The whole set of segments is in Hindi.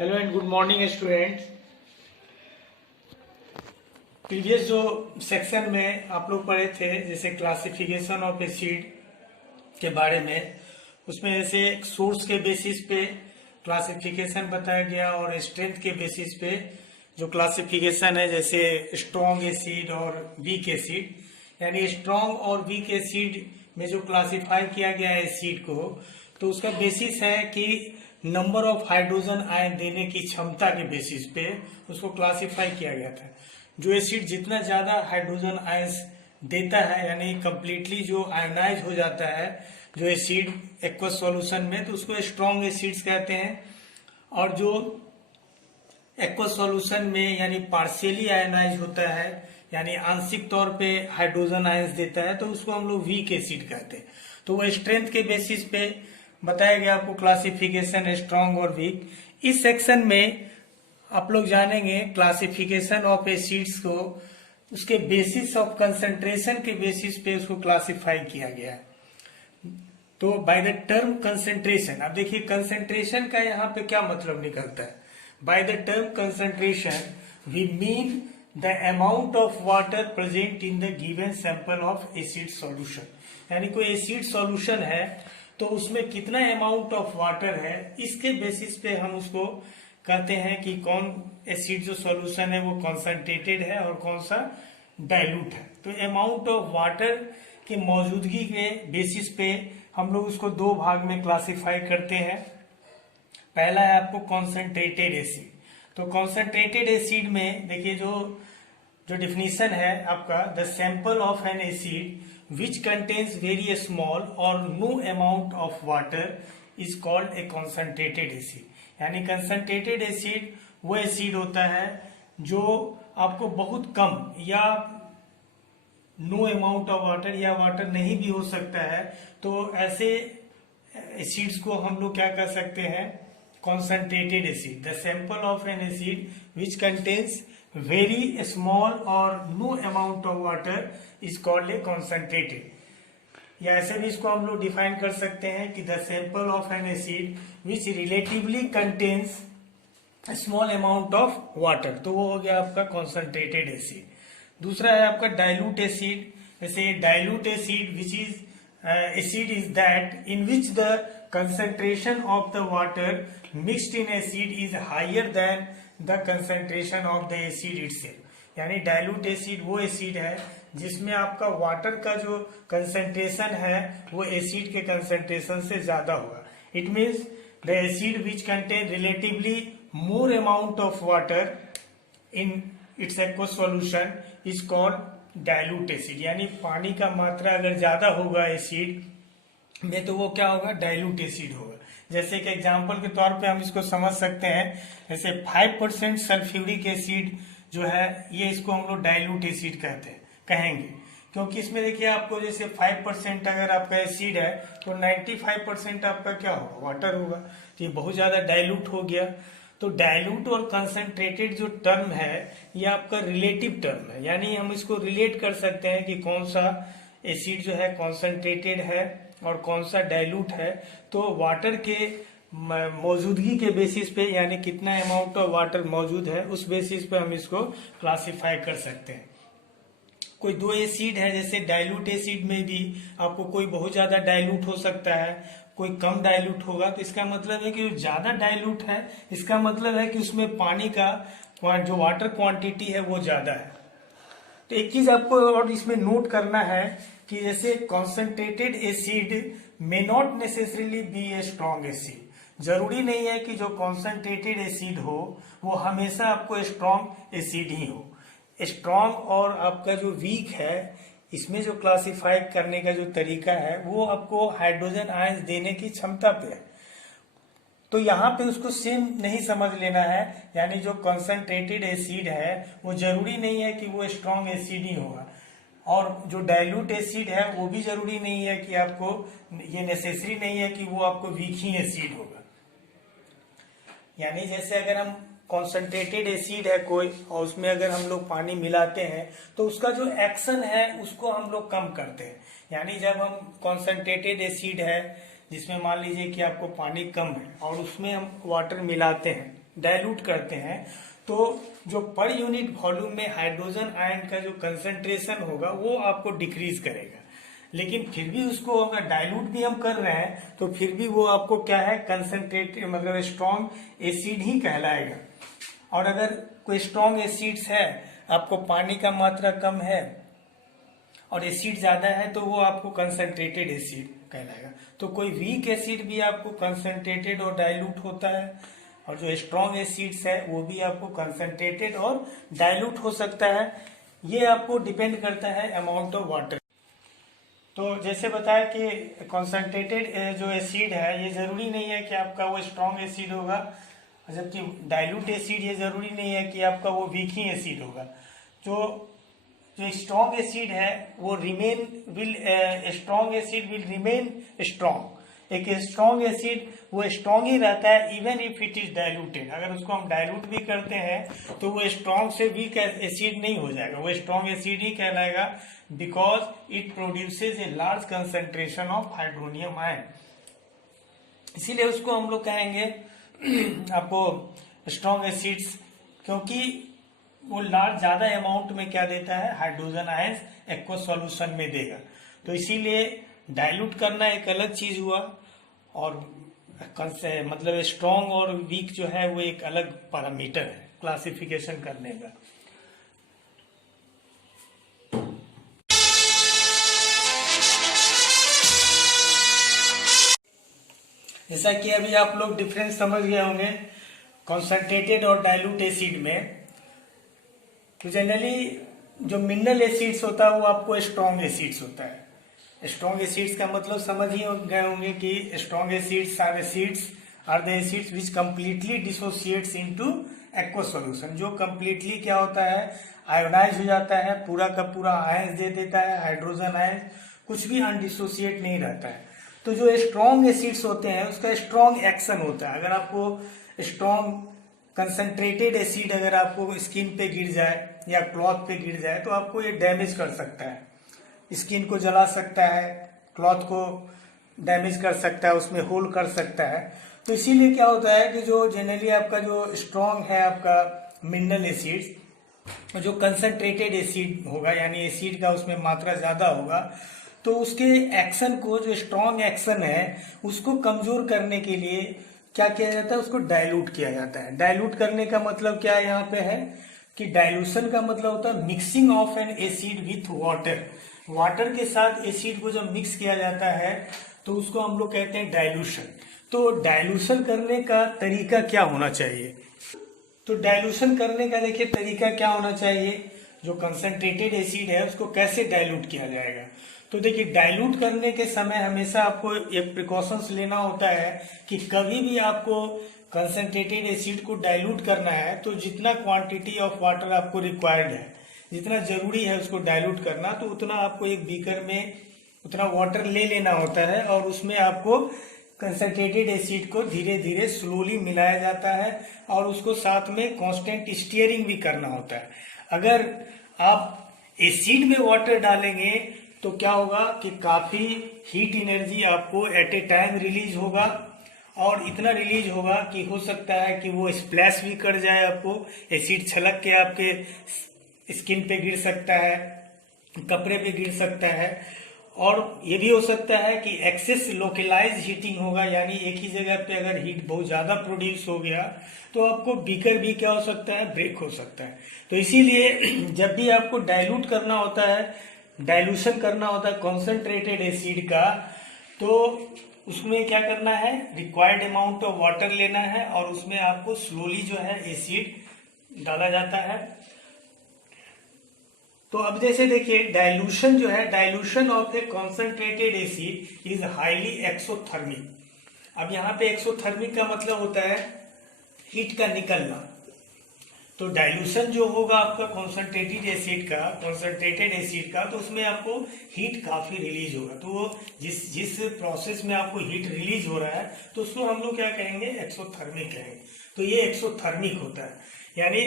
Hello and good morning students. Previous जो सेक्शन में आप लोग पढ़े थे जैसे क्लासिफिकेशन ऑफ एसिड के बारे में, उसमें जैसे सोर्स के बेसिस पे क्लासिफिकेशन बताया गया और स्ट्रेंथ के बेसिस पे जो क्लासिफिकेशन है जैसे स्ट्रॉन्ग एसिड और वीक एसिड, यानी स्ट्रॉन्ग और वीक एसिड में जो क्लासिफाई किया गया है एसिड को, तो उसका बेसिस है कि नंबर ऑफ हाइड्रोजन आयन देने की क्षमता के बेसिस पे उसको क्लासिफाई किया गया था। जो एसिड जितना ज्यादा हाइड्रोजन आयंस देता है, यानी कंप्लीटली जो आयनाइज हो जाता है जो एसिड एक्वस सॉल्यूशन में, तो उसको स्ट्रॉन्ग एसिड्स कहते हैं। और जो एक्वस सॉल्यूशन में यानी पार्शियली आयनाइज होता है, यानी आंशिक तौर पे हाइड्रोजन आयंस देता है, तो उसको हम लोग वीक एसिड कहते हैं। तो वो स्ट्रेंथ के बेसिस पे बताया गया आपको क्लासिफिकेशन स्ट्रॉन्ग और वीक। इस सेक्शन में आप लोग जानेंगे क्लासिफिकेशन ऑफ एसिड्स को, उसके बेसिस ऑफ कंसंट्रेशन के बेसिस पे उसको क्लासिफाई किया गया है। तो बाय द टर्म कंसंट्रेशन, अब देखिए कंसंट्रेशन का यहाँ पे क्या मतलब निकलता है। By the term concentration we mean the amount of water present in the given sample of acid solution, यानी कोई एसिड सॉल्यूशन है तो उसमें कितना अमाउंट ऑफ वाटर है, इसके बेसिस पे हम उसको कहते हैं कि कौन एसिड जो सॉल्यूशन है वो कॉन्सेंट्रेटेड है और कौन सा डाइल्यूट है। तो अमाउंट ऑफ वाटर के मौजूदगी के बेसिस पे हम लोग उसको दो भाग में क्लासिफाई करते हैं। पहला है आपको कॉन्सेंट्रेटेड एसिड। तो कॉन्सेंट्रेटेड एसिड में देखिए जो डिफिनीशन है आपका, the sample of N acid which contains very small or no amount of water is called a concentrated acid। यानी concentrated acid वो एसिड होता है जो आपको बहुत कम या नो अमाउंट ऑफ वाटर या वाटर नहीं भी हो सकता है, तो ऐसे एसिड्स को हम लोग क्या कर सकते हैं, concentrated acid। the sample of an acid which contains very small or no amount of water is called a concentrated। या ऐसे भी इसको हम लोग डिफाइन कर सकते हैं कि the sample of an acid which relatively contains a small amount of water, तो वो हो गया आपका concentrated acid। दूसरा है आपका dilute acid। जैसे dilute acid which is acid is that in which the concentration of the water mixed in acid is higher than the concentration of the acid itself। यानी डाइल्यूट एसिड वो एसिड है जिसमें आपका वाटर का जो कंसेंट्रेशन है वो एसिड के कंसेंट्रेशन से ज्यादा होगा। It means the acid which contain relatively more amount of water in its aqueous solution is called dilute acid. यानी पानी का मात्रा अगर ज्यादा होगा एसिड में तो वो क्या होगा, डाइल्यूट एसिड होगा। जैसे कि एग्जांपल के तौर पे हम इसको समझ सकते हैं, जैसे 5% सल्फ्यूरिक एसिड जो है ये इसको हम लोग डाइल्यूट एसिड कहेंगे, क्योंकि इसमें देखिए आपको जैसे 5% अगर आपका एसिड है तो 95% आपका क्या होगा, वाटर होगा। तो ये बहुत ज्यादा डाइल्यूट हो गया। तो डाइल्यूट और कंसंट्रेटेड जो टर्म है ये आपका रिलेटिव टर्म है, यानी हम इसको रिलेट कर सकते हैं कि कौन सा एसिड जो है कॉन्सेंट्रेटेड है और कौन सा डाइल्यूट है। तो वाटर के मौजूदगी के बेसिस पे, यानी कितना अमाउंट ऑफ वाटर मौजूद है उस बेसिस पे हम इसको क्लासिफाई कर सकते हैं। कोई दो एसिड है, जैसे डाइल्यूट एसिड में भी आपको कोई बहुत ज्यादा डाइल्यूट हो सकता है, कोई कम डाइल्यूट होगा। तो इसका मतलब है कि जो ज्यादा डाइल्यूट है इसका मतलब है कि उसमें पानी का जो वाटर क्वांटिटी है वो ज्यादा है। तो एक चीज आपको और इसमें नोट करना है कि जैसे concentrated acid may not necessarily B a strong acid. जरूरी नहीं है कि जो कॉन्सेंट्रेटेड एसिड हो वो हमेशा आपको स्ट्रॉन्ग एसिड ही हो। स्ट्रॉन्ग और आपका जो वीक है इसमें जो क्लासिफाई करने का जो तरीका है वो आपको हाइड्रोजन आयंस देने की क्षमता पे है। तो यहाँ पे उसको सेम नहीं समझ लेना है, यानी जो कॉन्सेंट्रेटेड एसिड है वो जरूरी नहीं है कि वो स्ट्रॉन्ग एसिड ही होगा, और जो डाइल्यूट एसिड है वो भी जरूरी नहीं है कि आपको, ये नेसेसरी नहीं है कि वो आपको वीक ही एसिड होगा। यानी जैसे अगर हम कॉन्सेंट्रेटेड एसिड है कोई और उसमें अगर हम लोग पानी मिलाते हैं तो उसका जो एक्शन है उसको हम लोग कम करते हैं। यानी जब हम कॉन्सेंट्रेटेड एसिड है जिसमें मान लीजिए कि आपको पानी कम है और उसमें हम वाटर मिलाते हैं डाइल्यूट करते हैं तो जो पर यूनिट वॉल्यूम में हाइड्रोजन आयन का जो कंसंट्रेशन होगा वो आपको डिक्रीज करेगा। लेकिन फिर भी उसको अगर डाइल्यूट भी हम कर रहे हैं तो फिर भी वो आपको क्या है, कंसंट्रेटेड मतलब स्ट्रॉन्ग एसिड ही कहलाएगा। और अगर कोई स्ट्रॉन्ग एसिड्स है, आपको पानी का मात्रा कम है और एसिड ज्यादा है तो वो आपको कंसंट्रेटेड एसिड कहलाएगा। तो कोई वीक एसिड भी आपको कंसंट्रेटेड और डाइल्यूट होता है, और जो स्ट्रॉन्ग एसिड्स है वो भी आपको कंसंट्रेटेड और डाइल्यूट हो सकता है। ये आपको डिपेंड करता है अमाउंट ऑफ वाटर। तो जैसे बताया कि कंसंट्रेटेड जो एसिड है ये जरूरी नहीं है कि आपका वो स्ट्रॉन्ग एसिड होगा, जबकि डाइल्यूट एसिड ये जरूरी नहीं है कि आपका वो वीक ही एसिड होगा। जो स्ट्रॉन्ग एसिड है वो strong acid will remain strong. एक स्ट्रॉन्ग एसिड वो स्ट्रॉन्ग ही रहता है even if it is diluted. अगर उसको हम डाइल्यूट भी करते हैं तो वो स्ट्रॉन्ग से वीक एसिड नहीं हो जाएगा, वो स्ट्रॉन्ग एसिड ही कहलाएगा, because it produces a large concentration of hydronium ion. इसीलिए उसको हम लोग कहेंगे आपको स्ट्रॉन्ग एसिड्स, क्योंकि वो लार्ज ज्यादा अमाउंट में क्या देता है, हाइड्रोजन आयंस एक्वस सॉल्यूशन में देगा। तो इसीलिए डाइल्यूट करना एक अलग चीज हुआ, और मतलब स्ट्रॉन्ग और वीक जो है वो एक अलग पैरामीटर है क्लासिफिकेशन करने का। जैसा कि अभी आप लोग डिफरेंस समझ गए होंगे कॉन्सेंट्रेटेड और डाइल्यूट एसिड में। तो जनरली जो मिनरल एसिड्स होता है वो आपको स्ट्रॉन्ग एसिड्स होता है। स्ट्रॉन्ग एसिड्स का मतलब समझ ही गए होंगे कि strong acids are the acids which completely dissociates into aqueous solution. जो कंप्लीटली क्या होता है, आयोनाइज हो जाता है, पूरा का पूरा आयंस दे देता है, हाइड्रोजन आयंस, कुछ भी अनडिसोसिएट नहीं रहता है। तो जो स्ट्रॉन्ग एसिड्स होते हैं उसका स्ट्रॉन्ग एक्शन होता है। अगर आपको स्ट्रॉन्ग कंसंट्रेटेड एसिड अगर आपको स्किन पे गिर जाए या क्लॉथ पे गिर जाए तो आपको ये डैमेज कर सकता है, स्किन को जला सकता है, क्लॉथ को डैमेज कर सकता है, उसमें होल कर सकता है। तो इसीलिए क्या होता है कि जो जनरली आपका जो स्ट्रॉन्ग है आपका मिनरल एसिड्स, जो कंसंट्रेटेड एसिड होगा यानी एसिड का उसमें मात्रा ज्यादा होगा, तो उसके एक्शन को, जो स्ट्रॉन्ग एक्शन है उसको कमजोर करने के लिए क्या किया जाता है, उसको डाइल्यूट किया जाता है। डाइल्यूट करने का मतलब क्या यहाँ पे है कि डाइल्यूशन का मतलब होता है mixing of N acid with water. Water के साथ एसिड को जब मिक्स किया जाता है तो उसको हम लोग कहते हैं डाइल्यूशन। तो डाइल्यूशन करने का तरीका क्या होना चाहिए, तो डाइल्यूशन करने का देखिए तरीका क्या होना चाहिए, जो कंसंट्रेटेड एसिड है उसको कैसे डाइल्यूट किया जाएगा। तो देखिए डाइल्यूट करने के समय हमेशा आपको एक प्रिकॉशंस लेना होता है कि कभी भी आपको कंसंट्रेटेड एसिड को डाइल्यूट करना है तो जितना क्वांटिटी ऑफ वाटर आपको रिक्वायर्ड है, जितना जरूरी है उसको डाइल्यूट करना, तो उतना आपको एक बीकर में उतना वाटर ले लेना होता है और उसमें आपको कंसंट्रेटेड एसिड को धीरे धीरे स्लोली मिलाया जाता है और उसको साथ में कांस्टेंट स्टीयरिंग भी करना होता है। अगर आप एसिड में वाटर डालेंगे तो क्या होगा कि काफी हीट एनर्जी आपको एट ए टाइम रिलीज होगा, और इतना रिलीज होगा कि हो सकता है कि वो स्प्लैश भी कर जाए, आपको एसिड छलक के आपके स्किन पे गिर सकता है, कपड़े पे गिर सकता है। और ये भी हो सकता है कि एक्सेस लोकलाइज हीटिंग होगा, यानी एक ही जगह पे अगर हीट बहुत ज्यादा प्रोड्यूस हो गया तो आपको बीकर भी क्या हो सकता है, ब्रेक हो सकता है। तो इसीलिए जब भी आपको डाइल्यूट करना होता है, डाइल्यूशन करना होता है कॉन्सेंट्रेटेड एसिड का, तो उसमें क्या करना है, रिक्वायर्ड अमाउंट ऑफ वाटर लेना है और उसमें आपको स्लोली जो है एसिड डाला जाता है। तो अब जैसे देखिए डाइल्यूशन जो है, dilution of A concentrated acid is highly exothermic. अब यहाँ पे एक्सोथर्मिक का मतलब होता है हीट का निकलना। तो डाइल्यूशन जो होगा आपका कॉन्सेंट्रेटेड एसिड का, तो उसमें आपको हीट काफी रिलीज होगा। तो जिस प्रोसेस में आपको हीट रिलीज हो रहा है तो उसको हम लोग क्या कहेंगे, एक्सोथर्मिक कहेंगे। तो ये एक्सोथर्मिक होता है, यानी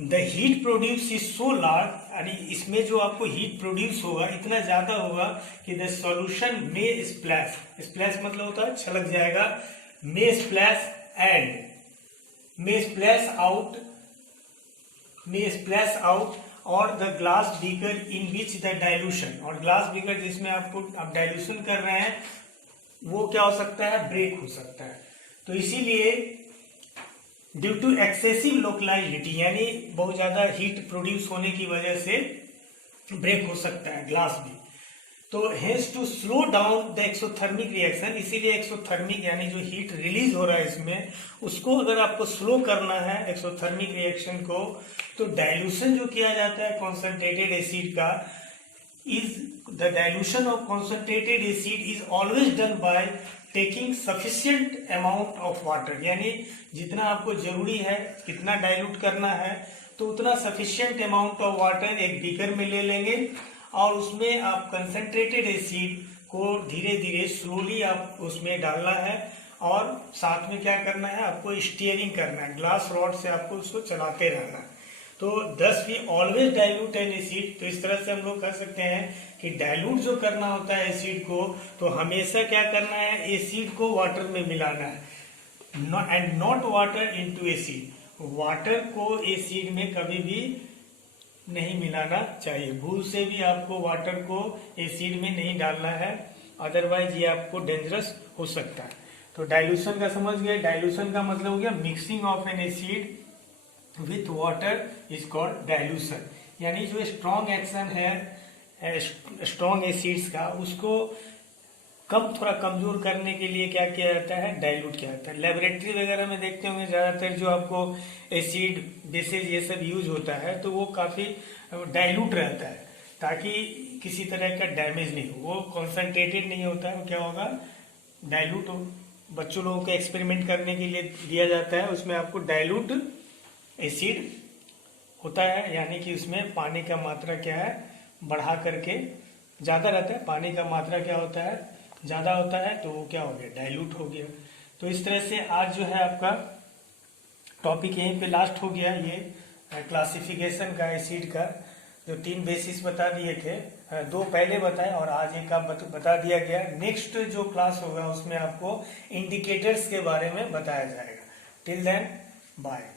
the heat produce is so large, यानी इसमें जो आपको हीट प्रोड्यूस होगा इतना ज्यादा होगा कि द सॉल्यूशन में स्प्लैश मतलब होता है छलक जाएगा, में splash and may splash out और the glass beaker in which the dilution, और ग्लास बीकर जिसमें आपको आप डाइल्यूशन कर रहे हैं वो क्या हो सकता है, ब्रेक हो सकता है। तो इसीलिए due to excessive localize heating, यानी बहुत ज्यादा हीट प्रोड्यूस होने की वजह से ब्रेक हो सकता है ग्लास भी। तो hence to slow down the exothermic reaction, इसीलिए एक्सोथर्मिक यानी जो हीट रिलीज हो रहा है इसमें, उसको अगर आपको स्लो करना है एक्सोथर्मिक रिएक्शन को, तो डाइल्यूशन जो किया जाता है कॉन्सेंट्रेटेड एसिड का, is the dilution of concentrated acid is always done by taking sufficient amount of water, यानी जितना आपको जरूरी है कितना डाइल्यूट करना है तो उतना सफिशिएंट अमाउंट ऑफ वाटर एक बीकर में ले लेंगे और उसमें आप कंसंट्रेटेड एसिड को धीरे धीरे स्लोली आप उसमें डालना है और साथ में क्या करना है, आपको स्टीयरिंग करना है, ग्लास रॉड से आपको उसको चलाते रहना है। तो thus we always dilute an acid, तो इस तरह से हम लोग कह सकते हैं कि डाइल्यूट जो करना होता है एसिड को, तो हमेशा क्या करना है, एसिड को वाटर में मिलाना है and not water into acid, water को एसिड में कभी भी नहीं मिलाना चाहिए, भूल से भी आपको वाटर को एसिड में नहीं डालना है, अदरवाइज ये आपको डेंजरस हो सकता है। तो डाइल्यूशन का समझ गए, डाइल्यूशन का मतलब हो गया mixing of N acid with water is called dilution, यानी जो स्ट्रॉन्ग एक्शन है स्ट्रॉन्ग एसिड्स का उसको थोड़ा कमजोर करने के लिए क्या किया जाता है, डाइल्यूट किया जाता है। लेबोरेटरी वगैरह में देखते होंगे ज्यादातर जो आपको एसिड बेसिस ये सब यूज होता है तो वो काफी डाइल्यूट रहता है ताकि किसी तरह का डैमेज नहीं हो, वो कॉन्सेंट्रेटेड नहीं होता है, वो क्या होगा, डाइल्यूट हो। बच्चों लोगों को एक्सपेरिमेंट करने के लिए दिया जाता है, उसमें आपको डाइल्यूट एसिड होता है, यानी कि उसमें पानी का मात्रा क्या है, बढ़ा करके ज्यादा रहता है, पानी का मात्रा क्या होता है, ज्यादा होता है, तो वो क्या हो गया, डाइल्यूट हो गया। तो इस तरह से आज जो है आपका टॉपिक यहीं पे लास्ट हो गया, ये क्लासिफिकेशन का एसिड का, जो 3 बेसिस बता दिए थे, 2 पहले बताए और आज एक आप बता दिया गया। नेक्स्ट जो क्लास होगा उसमें आपको इंडिकेटर्स के बारे में बताया जाएगा। Till then bye.